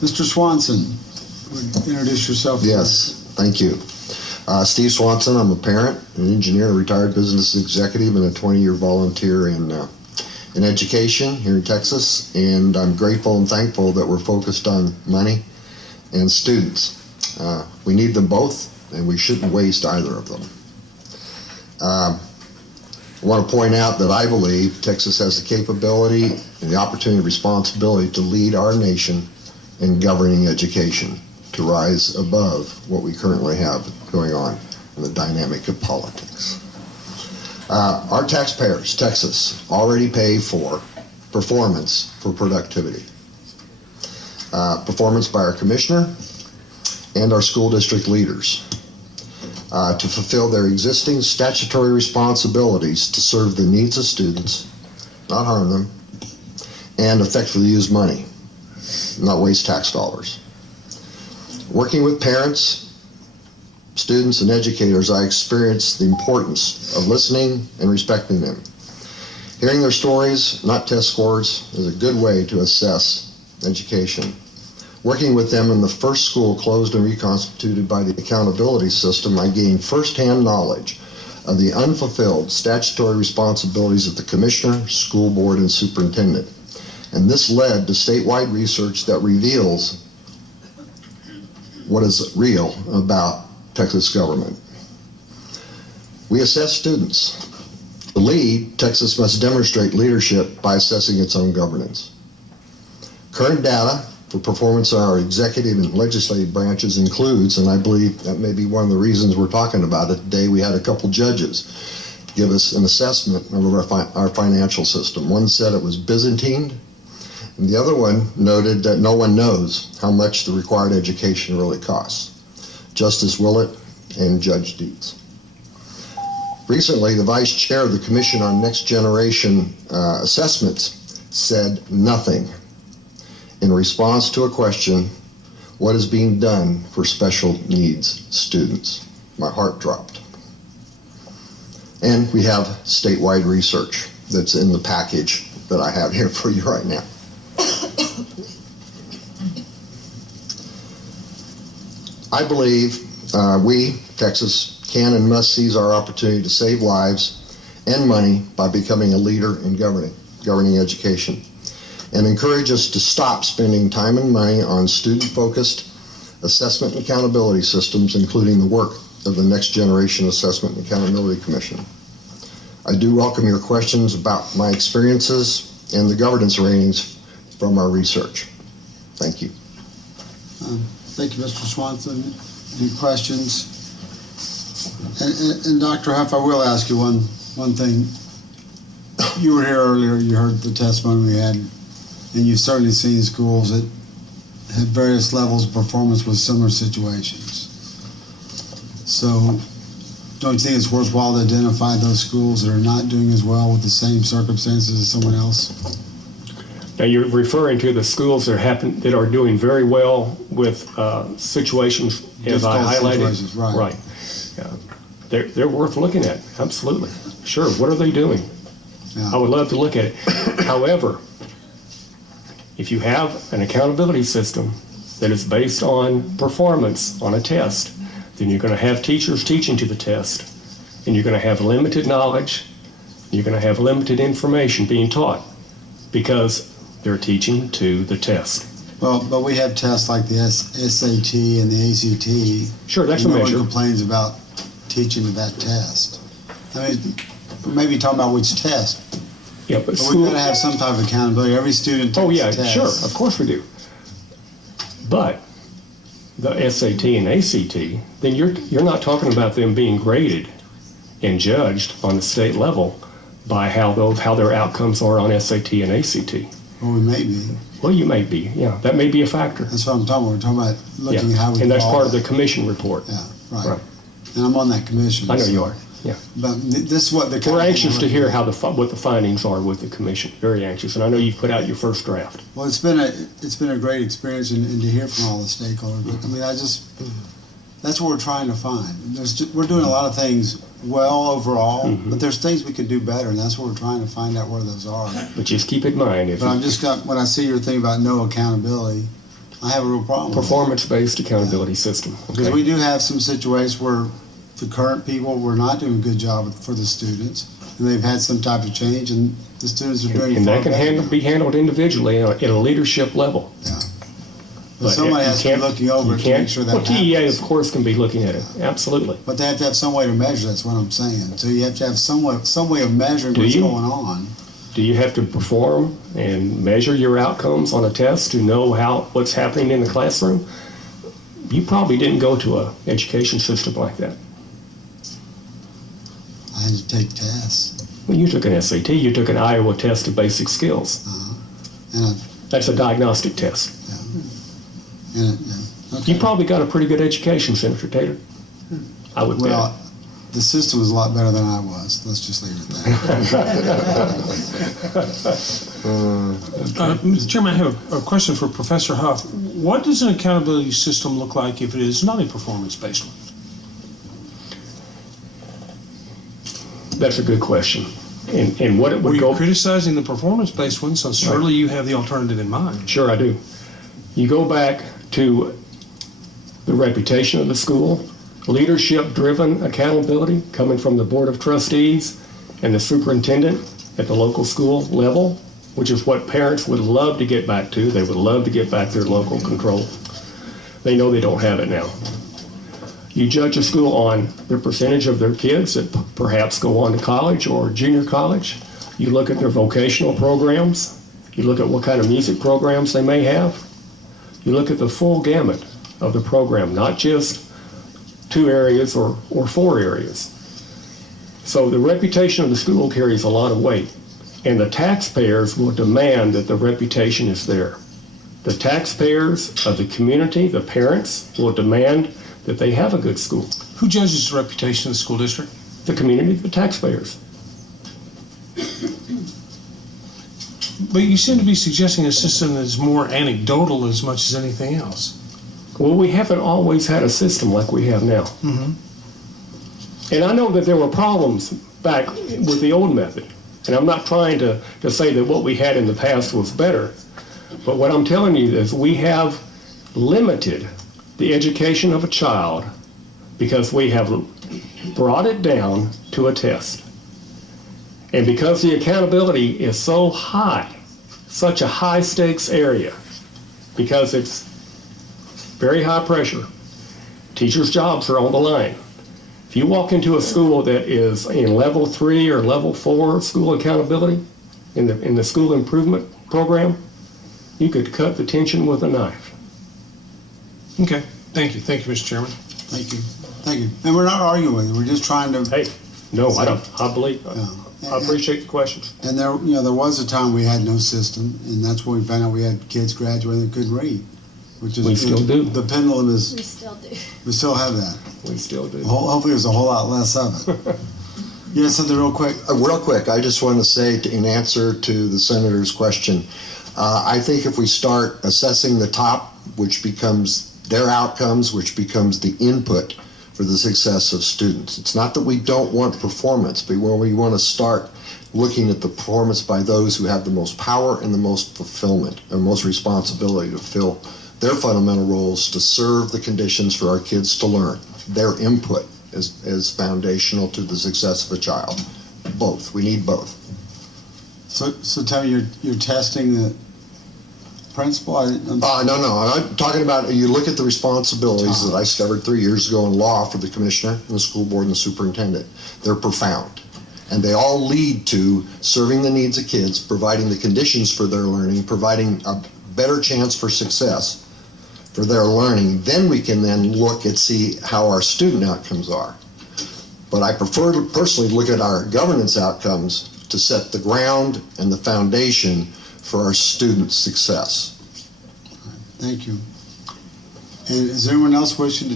Mr. Swanson, would you introduce yourself? Yes, thank you. Steve Swanson, I'm a parent, an engineer, a retired business executive, and a 20-year volunteer in education here in Texas. And I'm grateful and thankful that we're focused on money and students. We need them both, and we shouldn't waste either of them. I want to point out that I believe Texas has the capability and the opportunity and responsibility to lead our nation in governing education, to rise above what we currently have going on in the dynamic of politics. Our taxpayers, Texas, already pay for performance for productivity. Performance by our commissioner and our school district leaders to fulfill their existing statutory responsibilities to serve the needs of students, not harm them, and effectively use money, not waste tax dollars. Working with parents, students, and educators, I experienced the importance of listening and respecting them. Hearing their stories, not test scores, is a good way to assess education. Working with them in the first school closed and reconstituted by the accountability system, I gained firsthand knowledge of the unfulfilled statutory responsibilities of the commissioner, school board, and superintendent. And this led to statewide research that reveals what is real about Texas government. We assess students. To lead, Texas must demonstrate leadership by assessing its own governance. Current data for performance in our executive and legislative branches includes, and I believe that may be one of the reasons we're talking about it today, we had a couple judges give us an assessment of our financial system. One said it was Byzantine, and the other one noted that no one knows how much the required education really costs. Justice Willett and Judge Dietz. Recently, the vice chair of the Commission on Next Generation Assessments said nothing in response to a question, what is being done for special needs students? My heart dropped. And we have statewide research that's in the package that I have here for you right now. I believe we, Texas, can and must seize our opportunity to save lives and money by becoming a leader in governing education, and encourage us to stop spending time and money on student-focused assessment and accountability systems, including the work of the Next Generation Assessment and Accountability Commission. I do welcome your questions about my experiences and the governance ratings from our research. Thank you. Thank you, Mr. Swanson. Any questions? And Dr. Huff, I will ask you one thing. You were here earlier, you heard the testimony we had, and you've certainly seen schools that have various levels of performance with similar situations. So don't you think it's worthwhile to identify those schools that are not doing as well with the same circumstances as someone else? Now you're referring to the schools that are doing very well with situations as I highlighted. Right. Yeah. They're worth looking at, absolutely. Sure, what are they doing? Yeah. I would love to look at it. However, if you have an accountability system that is based on performance on a test, then you're going to have teachers teaching to the test, and you're going to have limited knowledge, you're going to have limited information being taught because they're teaching to the test. Well, but we have tests like the SAT and the ACT. Sure, that's a measure. No one complains about teaching to that test. I mean, we may be talking about which test. Yeah, but we've got to have some type of accountability. Every student takes a test. Sure, of course we do. But the SAT and ACT, then you're not talking about them being graded and judged on the state level by how their outcomes are on SAT and ACT. Well, we may be. Well, you may be, yeah. That may be a factor. That's what I'm talking about. We're talking about looking at how we and that's part that. of the commission report. Yeah, right. And I'm on that commission. I know you are, yeah. But this is what the... We're anxious to hear what the findings are with the commission. Very anxious. And I know you've put out your first draft. Well, it's been a great experience and to hear from all the stakeholders. But, I mean, that's what we're trying to find. We're doing a lot of things well overall, but there's things we could do better, and that's what we're trying to find out where those are. But just keep in mind, when I see your thing about no accountability, I have a real problem with it. Performance-based accountability system. Because Okay? we do have some situations where the current people were not doing a good job for the students, and they've had some type of change, and the students are doing And far that can better. be handled individually at a leadership level. But somebody you has to be can't- looking over you it to can't- make sure that Well, TEA, happens. of course, can be looking at it, absolutely. But they have to have some way to measure, that's what I'm saying. So you have to have some way of measuring Do what's you? going on. Do you have to perform and measure your outcomes on a test to know what's happening in the classroom? You probably didn't go to an education system like that. I had to take tests. Well, you took an SAT, you took an Iowa test of basic skills. And That's a diagnostic test. okay. You probably got a pretty good education, Senator Taylor. I would bet. Well, the system was a lot better than I was. Let's just leave it at that. Mr. Chairman, I have a question for Professor Huff. What does an accountability system look like if it is not a performance-based one? That's a good question. And what it Were would you go... criticizing the performance-based one, so surely you have the alternative in mind. Sure, I do. You go back to the reputation of the school, leadership-driven accountability coming from the Board of Trustees and the superintendent at the local school level, which is what parents would love to get back to. They would love to get back their local control. They know they don't have it now. You judge a school on the percentage of their kids that perhaps go on to college or junior college. You look at their vocational programs. You look at what kind of music programs they may have. You look at the full gamut of the program, not just 2 areas or 4 areas. So the reputation of the school carries a lot of weight, and the taxpayers will demand that the reputation is there. The taxpayers of the community, the parents, will demand that they have a good school. Who judges the reputation of the school district? The community, the taxpayers. But you seem to be suggesting a system that is more anecdotal as much as anything else. Well, we haven't always had a system like we have now. And I know that there were problems back with the old method. And I'm not trying to say that what we had in the past was better. But what I'm telling you is we have limited the education of a child because we have brought it down to a test. And because the accountability is so high, such a high stakes area, because it's very high pressure, teachers' jobs are on the line. If you walk into a school that is in level 3 or level 4 school accountability in the school improvement program, you could cut the tension with a knife. Okay, thank you. Thank you, Mr. Chairman. Thank you. Thank you. And we're not arguing. We're just trying to. Hey, no, I don't. I believe. Yeah. I appreciate the questions. And there was a time we had no system, and that's when we found out we had kids graduating that couldn't read, which is We still do. The pendulum is. We still do. We still have that. We still do. Hopefully, there's a whole lot less of it. You had something real quick. Real quick, I just want to say in answer to the senator's question, I think if we start assessing the top, which becomes their outcomes, which becomes the input for the success of students. It's not that we don't want performance, but where we want to start looking at the performance by those who have the most power and the most fulfillment and most responsibility to fill their fundamental roles to serve the conditions for our kids to learn. Their input is foundational to the success of a child. Both. We need both. So tell me, you're testing the principal? No. I'm talking about, you look at the responsibilities that I discovered 3 years ago in law for the commissioner and the school board and the superintendent. They're profound. And they all lead to serving the needs of kids, providing the conditions for their learning, providing a better chance for success for their learning. Then we can then look and see how our student outcomes are. But I prefer to personally look at our governance outcomes to set the ground and the foundation for our students' success. Thank you. And is anyone else wishing to